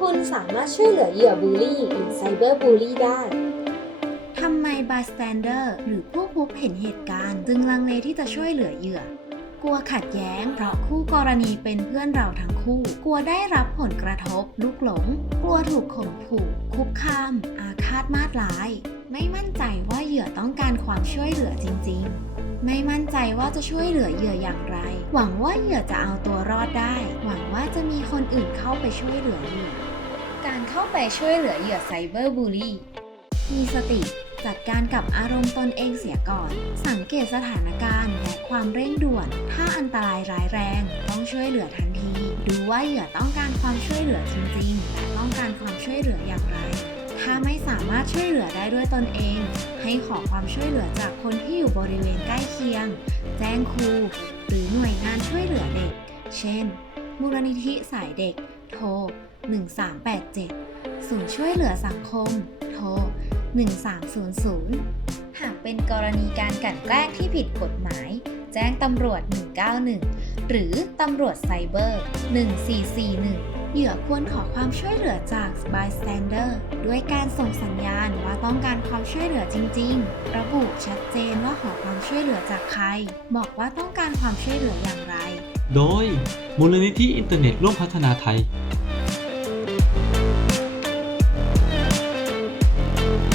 คุณสามารถช่วยเหลือเหยื่อบูลลี่หรือไซเบอร์บูลลี่ได้ทำไมบาสแตนเดอร์หรือผู้พบเห็นเหตุการณ์จึงลังเลที่จะช่วยเหลือเหยื่อกลัวขัดแย้งเพราะคู่กรณีเป็นเพื่อนเราทั้งคู่ กลัวได้รับผลกระทบลุกหลง กลัวถูกข่มขู่คุกคาม อาฆาตมาดร้าย ไม่มั่นใจว่าเหยื่อต้องการความช่วยเหลือจริง ๆ ไม่มั่นใจว่าจะช่วยเหลือเหยื่ออย่างไร หวังว่าเหยื่อจะเอาตัวรอดได้ หวังว่าจะมีคนอื่นเข้าไปช่วยเหลือเหยื่อ การเข้าไปช่วยเหลือเหยื่อไซเบอร์บูลลี่ มีสติจัดการกับอารมณ์ตนเองเสียก่อน สังเกตสถานการณ์และความเร่งด่วน ถ้าอันตรายร้ายแรง ต้องช่วยเหลือทันที ดูว่าเหยื่อต้องการความช่วยเหลือจริงๆและต้องการความช่วยเหลืออย่างไร ถ้าไม่สามารถช่วยเหลือได้ด้วยตนเอง ให้ขอความช่วยเหลือจากคนที่อยู่บริเวณใกล้เคียง แจ้งครู หรือหน่วยงานช่วยเหลือเด็ก เช่น มูลนิธิสายเด็ก โทร 1387 ศูนย์ช่วยเหลือสังคม โทร 1300 หากเป็นกรณีการกลั่นแกล้งที่ผิดกฎหมาย แจ้งตำรวจ 191 หรือตำรวจไซเบอร์ 1441 เหยื่อควรขอความช่วยเหลือจาก bystander ด้วยการส่งสัญญาณว่าต้องการความช่วยเหลือจริง ๆ ระบุชัดเจนว่าขอความช่วยเหลือจากใคร บอกว่าต้องการความช่วยเหลืออย่างไร โดยมูลนิธิอินเทอร์เน็ตร่วมพัฒนาไทย